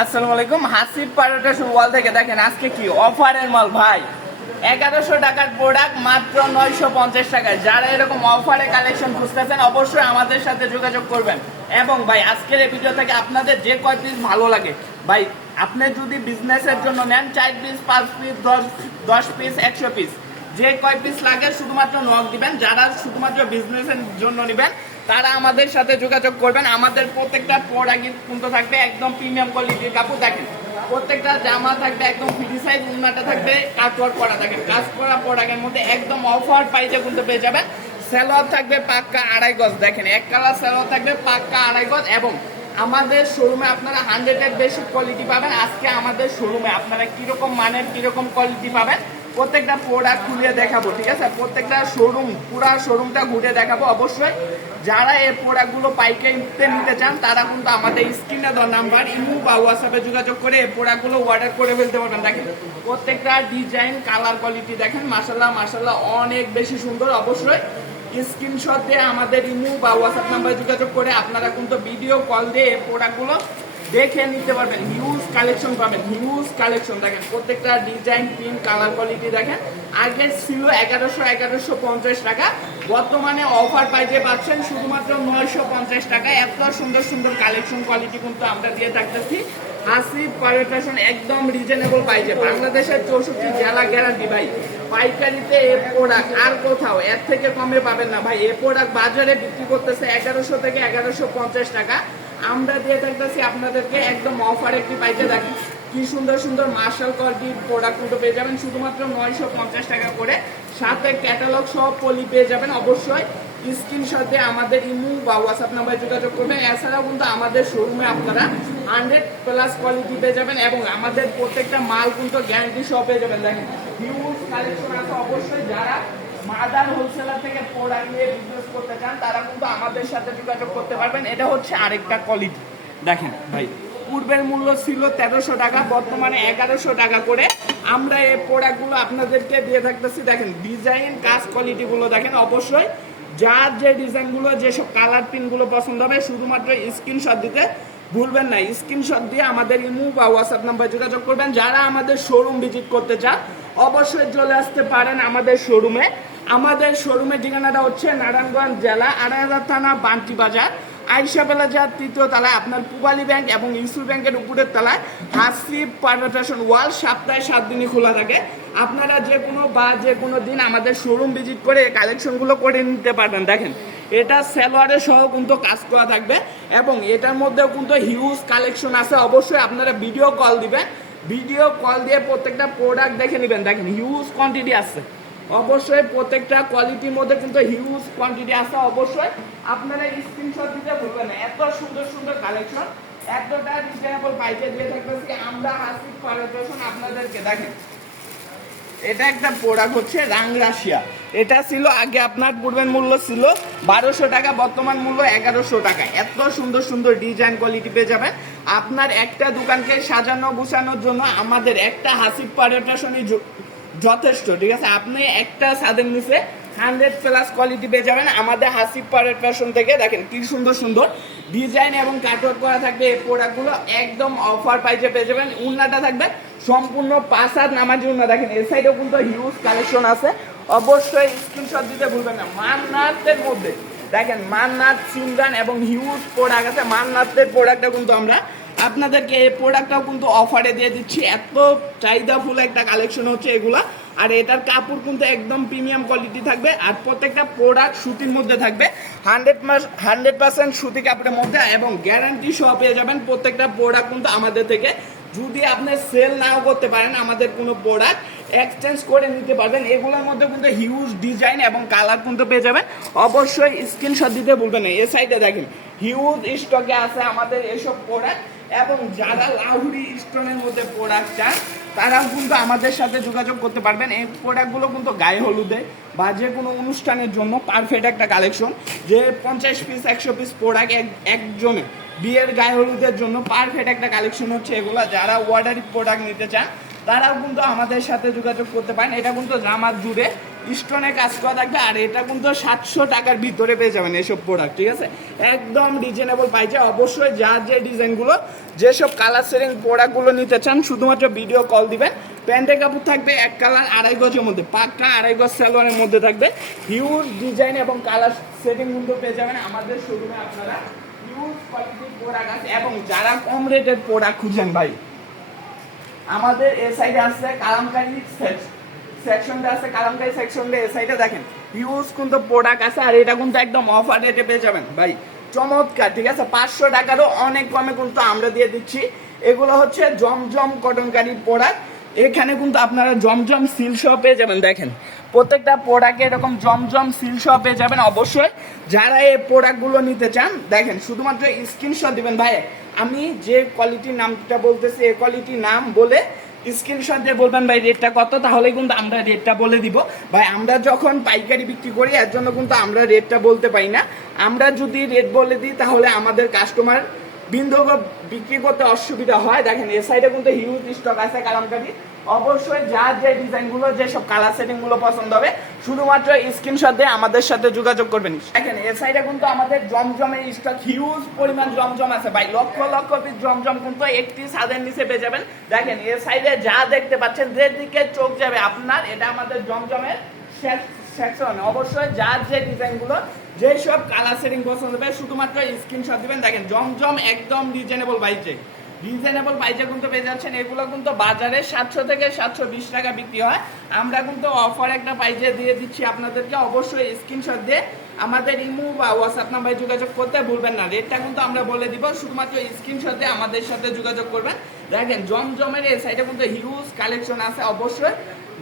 আসসালামু আলাইকুম। হাসিব পারোটা ওয়াল থেকে দেখেন আজকে কি অফারের মাল ভাই। 1100 টাকার প্রোডাক্ট মাত্র 950 টাকায়। যারা এরকম অফারে কালেকশন খুঁজতেছেন অবশ্যই আমাদের সাথে যোগাযোগ করবেন। এবং ভাই আজকের এই ভিডিও থেকে আপনাদের যে কয় পিস ভালো লাগে ভাই, আপনি যদি বিজনেসের জন্য নেন 4 পিস 5 পিস 10 পিস 100 পিস যে কয় পিস লাগে শুধুমাত্র নক দিবেন। যারা শুধুমাত্র বিজনেসের জন্য নেবেন তারা আমাদের সাথে যোগাযোগ করবেন। আমাদের প্রত্যেকটা প্রোডাক্ট কিন্তু থাকবে একদম প্রিমিয়াম কোয়ালিটির কাপড়। দেখেন প্রত্যেকটা জামা থাকবে একদম ফ্রি সাইজ, উন্নাটা থাকবে কাজ ওয়ার্ক করা থাকে। কাজ করা প্রোডাক্টের মধ্যে একদম অফার প্রাইসে কিন্তু পেয়ে যাবেন। সালোয়ার থাকবে পাক্কা 2.5 গজ, দেখেন এক কালার সালোয়ার থাকবে পাক্কা 2.5 গজ। এবং আমাদের শোরুমে আপনারা 100-এর বেশি কোয়ালিটি পাবেন। আজকে আমাদের শোরুমে আপনারা কিরকম মানের কিরকম কোয়ালিটি পাবেন প্রত্যেকটা প্রোডাক্ট খুলে দেখাবো, ঠিক আছে? প্রত্যেকটা শোরুম পুরা শোরুমটা ঘুরে দেখাবো। অবশ্যই যারা এই প্রোডাক্টগুলো পাইকারিতে নিতে চান তারা কিন্তু আমাদের স্ক্রিনে দেওয়া নাম্বার ইমো বা হোয়াটসঅ্যাপে যোগাযোগ করে এই প্রোডাক্টগুলো অর্ডার করে ফেলতে পারবেন। দেখেন প্রত্যেকটা ডিজাইন কালার কোয়ালিটি দেখেন মাশাআল্লাহ মাশাআল্লাহ অনেক বেশি সুন্দর। অবশ্যই স্ক্রিনশট দিয়ে আমাদের ইমো বা হোয়াটসঅ্যাপ নাম্বারে যোগাযোগ করে আপনারা কিন্তু ভিডিও কল দিয়ে এই প্রোডাক্টগুলো দেখে নিতে পারবেন। হিউজ কালেকশন পাবেন, হিউজ কালেকশন। দেখেন প্রত্যেকটা ডিজাইন প্রিন্ট কালার কোয়ালিটি দেখেন। আগে ছিল 1150 টাকা, বর্তমানে অফার পাইতে পাচ্ছেন শুধুমাত্র 950 টাকা। এত সুন্দর সুন্দর কালেকশন কোয়ালিটি কিন্তু আমরা দিয়ে থাকতেছি। হাসিব পারফেকশন একদম রিজনেবল পাইছে। বাংলাদেশের 64 জেলা গ্যারান্টি ভাই। পাইকারিতে এই প্রোডাক্ট আর কোথাও এর থেকে কমে পাবেন না ভাই। এই প্রোডাক্ট বাজারে বিক্রি করতেছে 1100 থেকে 1150 টাকা, আমরা দিয়ে থাকতেছি আপনাদেরকে একদম অফার একটি পাইতে। দেখেন কি সুন্দর সুন্দর মার্শাল কোয়ালিটির প্রোডাক্ট কিন্তু পেয়ে যাবেন শুধুমাত্র 950 টাকা করে। সাথে ক্যাটালগ সব পলি পেয়ে যাবেন। অবশ্যই স্ক্রিনশট দিয়ে আমাদের ইমো বা হোয়াটসঅ্যাপ নাম্বারে যোগাযোগ করবেন। এছাড়াও কিন্তু আমাদের শোরুমে আপনারা 100+ কোয়ালিটি পেয়ে যাবেন এবং আমাদের প্রত্যেকটা মাল কিন্তু গ্যারান্টি সহ পেয়ে যাবেন। দেখেন হিউজ কালেকশন আছে। অবশ্যই যারা মাদার হোলসেলার থেকে প্রোডাক্ট নিয়ে বিজনেস করতে চান তারা কিন্তু আমাদের সাথে যোগাযোগ করতে পারবেন। এটা হচ্ছে আরেকটা কোয়ালিটি। দেখেন ভাই পূর্বের মূল্য ছিল 1300 টাকা, বর্তমানে 1100 টাকা করে আমরা এই প্রোডাক্টগুলো আপনাদেরকে দিয়ে থাকতেছি। দেখেন ডিজাইন কাজ কোয়ালিটিগুলো দেখেন। অবশ্যই যার যে ডিজাইনগুলো যেসব কালার প্রিন্টগুলো পছন্দ হবে শুধুমাত্র স্ক্রিনশট দিতে ভুলবেন না। স্ক্রিনশট দিয়ে আমাদের ইমো বা হোয়াটসঅ্যাপ নাম্বারে যোগাযোগ করবেন। যারা আমাদের শোরুম ভিজিট করতে চান অবশ্যই চলে আসতে পারেন আমাদের শোরুমে। আমাদের শোরুমের ঠিকানাটা হচ্ছে নারায়ণগঞ্জ জেলা আড়াইহাজার থানা বান্টি বাজার আইসা প্লাজার 3য় তলায় আপনার পূবালী ব্যাংক এবং ইউসুফ ব্যাংকের উপরের তলায় হাসিব পারফেকশন ওয়াল। সপ্তাহে 7 দিনই খোলা থাকে। আপনারা যে কোনো দিন আমাদের শোরুম ভিজিট করে কালেকশনগুলো করে নিতে পারবেন। দেখেন এটা সালোয়ারের সহ কিন্তু কাজ করা থাকবে এবং এটার মধ্যেও কিন্তু হিউজ কালেকশন আছে। অবশ্যই আপনারা ভিডিও কল দিবেন, ভিডিও কল দিয়ে প্রত্যেকটা প্রোডাক্ট দেখে নেবেন। দেখেন হিউজ কোয়ান্টিটি আছে। অবশ্যই প্রত্যেকটা কোয়ালিটির মধ্যে কিন্তু হিউজ কোয়ান্টিটি আছে। অবশ্যই আপনারা স্ক্রিনশট দিতে ভুলবেন না। এত সুন্দর সুন্দর কালেকশন এতটা রিজনেবল প্রাইসে দিয়ে থাকতেছি আমরা হাসিব পারফেকশন আপনাদেরকে। দেখেন এটা একটা প্রোডাক্ট হচ্ছে রাংরাশিয়া। এটা ছিল আগে আপনার পূর্বের মূল্য ছিল 1200 টাকা, বর্তমান মূল্য 1100 টাকা। এত সুন্দর সুন্দর ডিজাইন কোয়ালিটি পেয়ে যাবেন। আপনার একটা দোকানকে সাজানো গুছানোর জন্য আমাদের একটা হাসিব পারফেকশনই যথেষ্ট, ঠিক আছে? আপনি একটা ছাদের নিচে 100+ কোয়ালিটি পেয়ে যাবেন আমাদের হাসিব পারফেকশন থেকে। দেখেন কি সুন্দর সুন্দর ডিজাইন এবং কাটওয়ার্ক করা থাকবে। এই প্রোডাক্টগুলো একদম অফার প্রাইসে পেয়ে যাবেন। উন্নাটা থাকবে সম্পূর্ণ 5 হাত নামাজি উন্না। দেখেন এই সাইডেও কিন্তু হিউজ কালেকশন আছে। অবশ্যই স্ক্রিনশট দিতে ভুলবেন না। মান্নাতের মধ্যে দেখেন মান্নাত সিমরান এবং হিউজ প্রোডাক্ট আছে। মান্নাতের প্রোডাক্টটা কিন্তু আমরা আপনাদেরকে এই প্রোডাক্টটাও কিন্তু অফারে দিয়ে দিচ্ছি। এত চাহিদাফুল একটা কালেকশন হচ্ছে এগুলা। আর এটার কাপড় কিন্তু একদম প্রিমিয়াম কোয়ালিটি থাকবে। আর প্রত্যেকটা প্রোডাক্ট সুতির মধ্যে থাকবে 100% সুতি কাপড়ের মধ্যে এবং গ্যারান্টি সহ পেয়ে যাবেন। প্রত্যেকটা প্রোডাক্ট কিন্তু আমাদের থেকে যদি আপনি সেল নাও করতে পারেন আমাদের কোনো প্রোডাক্ট এক্সচেঞ্জ করে নিতে পারবেন। এগুলোর মধ্যে কিন্তু হিউজ ডিজাইন এবং কালার কিন্তু পেয়ে যাবেন। অবশ্যই স্ক্রিনশট দিতে ভুলবেন না। এই সাইডে দেখেন হিউজ স্টকে আছে আমাদের এসব প্রোডাক্ট এবং যারা লাহুরি স্টোনের মধ্যে প্রোডাক্ট চান তারাও কিন্তু আমাদের সাথে যোগাযোগ করতে পারবেন। এই প্রোডাক্টগুলো কিন্তু গায়ে হলুদে বা যে কোনো অনুষ্ঠানের জন্য পারফেক্ট একটা কালেকশন। যে 50 পিস 100 পিস প্রোডাক্ট একজনে বিয়ের গায়ে হলুদের জন্য পারফেক্ট একটা কালেকশন হচ্ছে এগুলো। যারা অর্ডারি প্রোডাক্ট নিতে চান তারাও কিন্তু আমাদের সাথে যোগাযোগ করতে পারেন। এটা কিন্তু জামাত জুড়ে স্টোনে কাজ করা থাকবে। আর এটা কিন্তু 700 টাকার ভিতরে পেয়ে যাবেন এসব প্রোডাক্ট, ঠিক আছে, একদম রিজনেবল প্রাইসে। অবশ্যই যার যে ডিজাইনগুলো যেসব কালার সেটিং প্রোডাক্টগুলো নিতে চান শুধুমাত্র ভিডিও কল দিবেন। প্যান্টের কাপড় থাকবে এক কালার 2.5 গজের মধ্যে, পাক্কা 2.5 গজ সালোয়ারের মধ্যে থাকবে। হিউজ ডিজাইন এবং কালার সেটিং কিন্তু পেয়ে যাবেন আমাদের শোরুমে। আপনারা হিউজ কোয়ালিটির প্রোডাক্ট আছে। এবং যারা কম রেটের প্রোডাক্ট খুঁজছেন ভাই, আমাদের এই সাইডে আছে কালামকারী সেকশনটা আছে, কালামকারী সেকশনটা এই সাইডে দেখেন হিউজ কিন্তু প্রোডাক্ট আছে। আর এটা কিন্তু একদম অফার রেটে পেয়ে যাবেন ভাই, চমৎকার, ঠিক আছে, 500 টাকারও অনেক কমে কিন্তু আমরা দিয়ে দিচ্ছি। এগুলো হচ্ছে জমজম কটনকারীর প্রোডাক্ট। এখানে কিন্তু আপনারা জমজম সিল সহ পেয়ে যাবেন। দেখেন প্রত্যেকটা প্রোডাক্টে এরকম জমজম সিল সহ পেয়ে যাবেন। অবশ্যই যারা এই প্রোডাক্টগুলো নিতে চান দেখেন শুধুমাত্র স্ক্রিনশট দিবেন। ভাই আমি যে কোয়ালিটির নামটা বলতেছি এই কোয়ালিটির নাম বলে স্ক্রিনশট দিয়ে বলবেন ভাই রেটটা কত, তাহলে কিন্তু আমরা রেটটা বলে দিব। ভাই আমরা যখন পাইকারি বিক্রি করি এর জন্য কিন্তু আমরা রেটটা বলতে পারি না। আমরা যদি রেট বলে দিই তাহলে আমাদের কাস্টমার বিন্দু বিক্রি করতে অসুবিধা হয়। দেখেন এই সাইডে কিন্তু হিউজ স্টক আছে কালামকারী। অবশ্যই যার যে ডিজাইনগুলো যেসব কালার সেটিংগুলো পছন্দ হবে শুধুমাত্র স্ক্রিনশট দিয়ে আমাদের সাথে যোগাযোগ করবেন। দেখেন এই সাইডে কিন্তু আমাদের জমজমের স্টক হিউজ পরিমাণ জমজম আছে ভাই, লক্ষ লক্ষ পিস জমজম কিন্তু একটি ছাদের নিচে পেয়ে যাবেন। দেখেন এই সাইডে যা দেখতে পাচ্ছেন যেদিকে চোখ যাবে আপনার, এটা আমাদের জমজমের সেকশন। অবশ্যই যার যে ডিজাইনগুলো যেসব কালার সেটিং পছন্দ হবে শুধুমাত্র স্ক্রিনশট দিবেন। দেখেন জমজম একদম রিজনেবল প্রাইসে, রিজনেবল প্রাইসে কিন্তু পেয়ে যাচ্ছেন। এগুলো কিন্তু বাজারে 700 থেকে 720 টাকা বিক্রি হয়, আমরা কিন্তু অফার একটা প্রাইসে দিয়ে দিচ্ছি আপনাদেরকে। অবশ্যই স্ক্রিনশট দিয়ে আমাদের ইমো বা হোয়াটসঅ্যাপ নাম্বারে যোগাযোগ করতে ভুলবেন না। রেটটা কিন্তু আমরা বলে দিব, শুধুমাত্র স্ক্রিনশট দিয়ে আমাদের সাথে যোগাযোগ করবেন। দেখেন জমজমের এই সাইডে কিন্তু হিউজ কালেকশন আছে। অবশ্যই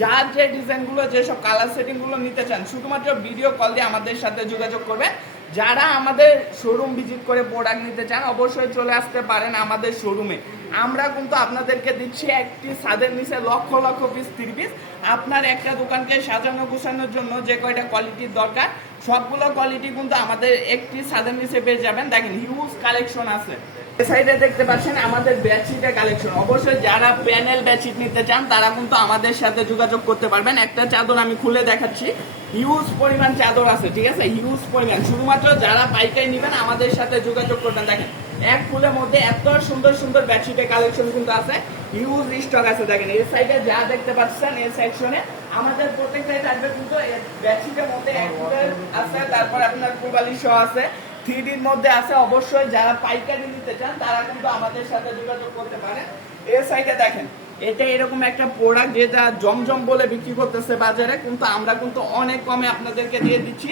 যার যে ডিজাইনগুলো যেসব কালার সেটিংগুলো নিতে চান শুধুমাত্র ভিডিও কল দিয়ে আমাদের সাথে যোগাযোগ করবেন। যারা আমাদের শোরুম ভিজিট করে প্রোডাক্ট নিতে চান অবশ্যই চলে আসতে পারেন আমাদের শোরুমে। আমরা কিন্তু আপনাদেরকে দিচ্ছি একটি ছাদের নিচে লক্ষ লক্ষ পিস 3 পিস। আপনার একটা দোকানকে সাজানো গোছানোর জন্য যে কয়টা কোয়ালিটির দরকার সবগুলো কোয়ালিটি কিন্তু আমাদের একটি ছাদের নিচে পেয়ে যাবেন। দেখেন হিউজ কালেকশন আছে। এই সাইডে দেখতে পাচ্ছেন আমাদের বেডশিটের কালেকশন। অবশ্যই যারা প্যানেল বেডশিট নিতে চান তারা কিন্তু আমাদের সাথে যোগাযোগ করতে পারবেন। একটা চাদর আমি খুলে দেখাচ্ছি, হিউজ পরিমাণ চাদর আছে, ঠিক আছে, হিউজ পরিমাণ। শুধুমাত্র যারা পাইকারি নেবেন আমাদের সাথে যোগাযোগ করবেন। দেখেন এক ফুলের মধ্যে এত সুন্দর সুন্দর বেডশিটের কালেকশন কিন্তু আছে, হিউজ স্টক আছে। দেখেন এই সাইডে যা দেখতে পাচ্ছেন এই সেকশনে আমাদের প্রত্যেকটাই থাকবে কিন্তু বেডশিটের মধ্যে এক ফুলের আছে, তারপর আপনার কুবালি সহ আছে, 3Dর মধ্যে আছে। অবশ্যই যারা পাইকারি নিতে চান তারা কিন্তু আমাদের সাথে যোগাযোগ করতে পারেন। এই সাইডে দেখেন এটা এরকম একটা প্রোডাক্ট যেটা জমজম বলে বিক্রি করতেছে বাজারে, কিন্তু আমরা কিন্তু অনেক কমে আপনাদেরকে দিয়ে দিচ্ছি,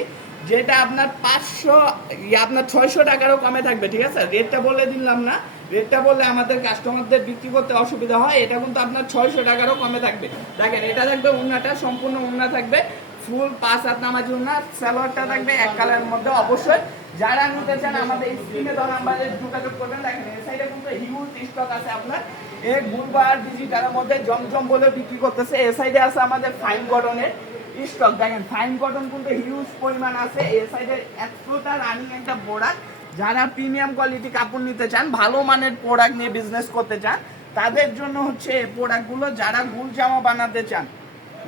যেটা আপনার 600 টাকারও কমে থাকবে, ঠিক আছে। রেটটা বলে দিলাম না, রেটটা বললে আমাদের কাস্টমারদের বিক্রি করতে অসুবিধা হয়। এটা কিন্তু আপনার 600 টাকারও কমে থাকবে। দেখেন এটা থাকবে উন্নাটা, সম্পূর্ণ উন্না থাকবে, ফুল 5 হাত নামাজি উন্না, সালোয়ারটা থাকবে এক কালারের মধ্যে। অবশ্যই যারা নিতে চান আমাদের স্ক্রিনে দেওয়া নাম্বারে যোগাযোগ করবেন। দেখেন এই সাইডে কিন্তু হিউজ স্টক আছে আপনার এই গুলবার ডিজিটালের মধ্যে জমজম বলে বিক্রি করতেছে। এই সাইডে আছে আমাদের ফাইন কটনের স্টক। দেখেন ফাইন কটন কিন্তু হিউজ পরিমাণ আছে। এই সাইডে এতটা রানিং একটা প্রোডাক্ট, যারা প্রিমিয়াম কোয়ালিটি কাপড় নিতে চান, ভালো মানের প্রোডাক্ট নিয়ে বিজনেস করতে চান তাদের জন্য হচ্ছে এই প্রোডাক্টগুলো। যারা গুল জামা বানাতে চান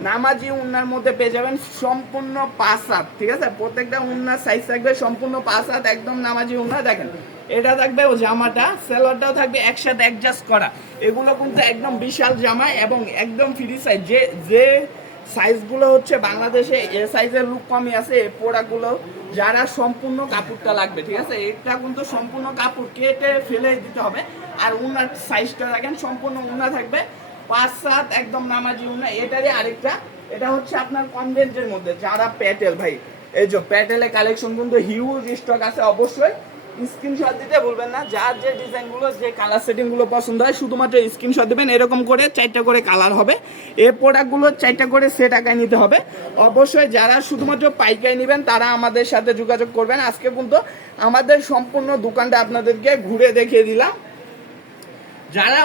নামাজি উন্নার মধ্যে পেয়ে যাবেন সম্পূর্ণ 5 হাত, ঠিক আছে, প্রত্যেকটা উন্নার সাইজ থাকবে সম্পূর্ণ 5 হাত, একদম নামাজি উন্না। দেখেন এটা থাকবে ও জামাটা, সেলোয়ারটাও থাকবে একসাথে অ্যাডজাস্ট করা। এগুলো কিন্তু একদম বিশাল জামা এবং একদম ফ্রি সাইজ। যে সাইজগুলো হচ্ছে বাংলাদেশে এ সাইজের লুক কমই আছে। এই প্রোডাক্টগুলো যারা সম্পূর্ণ কাপড়টা লাগবে, ঠিক আছে, এটা কিন্তু সম্পূর্ণ কাপড় কেটে ফেলে দিতে হবে। আর উন্নার সাইজটা দেখেন সম্পূর্ণ উন্না থাকবে 5 হাত, একদম নামাজি উন্না। এটারই আরেকটা, এটা হচ্ছে আপনার কনভেন্টের মধ্যে যারা প্যাটেল, ভাই এই যে প্যাটেলের কালেকশন কিন্তু হিউজ স্টক আছে। অবশ্যই স্ক্রিনশট দিতে ভুলবেন না। যার যে ডিজাইনগুলো যে কালার সেটিংগুলো পছন্দ হয় শুধুমাত্র স্ক্রিনশট দেবেন। এরকম করে 4টা করে কালার হবে। এই প্রোডাক্টগুলো 4টা করে সেট আকারে নিতে হবে। অবশ্যই যারা শুধুমাত্র পাইকারি নেবেন তারা আমাদের সাথে যোগাযোগ করবেন। আজকে কিন্তু আমাদের সম্পূর্ণ দোকানটা আপনাদেরকে ঘুরে দেখিয়ে দিলাম। যারা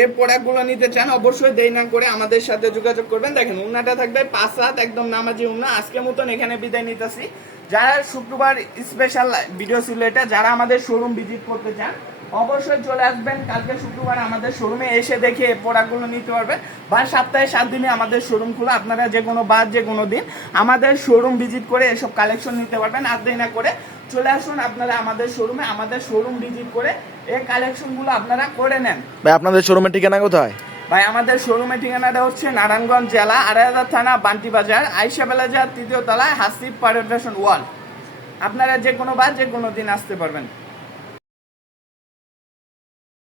এই প্রোডাক্টগুলো নিতে চান অবশ্যই দেরি না করে আমাদের সাথে যোগাযোগ করবেন। দেখেন উন্নাটা থাকবে 5 হাত, একদম নামাজি উন্না। আজকের মতন এখানে বিদায় নিতেছি। যারা শুক্রবার স্পেশাল ভিডিও ছিল এটা, যারা আমাদের শোরুম ভিজিট করতে চান অবশ্যই চলে আসবেন কালকে শুক্রবার আমাদের শোরুমে, এসে দেখে প্রোডাক্টগুলো নিতে পারবেন। বা সপ্তাহে 7 দিনে আমাদের শোরুম খোলা, আপনারা যে কোনো বার যে কোনো দিন আমাদের শোরুম ভিজিট করে এসব কালেকশন নিতে পারবেন। আর দেরি না করে চলে আসুন আপনারা আমাদের শোরুমে, আমাদের শোরুম ভিজিট করে এই কালেকশনগুলো আপনারা করে নেন। ভাই আপনাদের শোরুমের ঠিকানা কোথায়? ভাই আমাদের শোরুমের ঠিকানাটা হচ্ছে নারায়ণগঞ্জ জেলা, আড়াইহাজার থানা, বান্টি বাজার, আইসা বেলাজার 3য় তলায়, হাসিব পারফেকশন ওয়াল। আপনারা যে কোনো বার যে কোনো দিন আসতে পারবেন।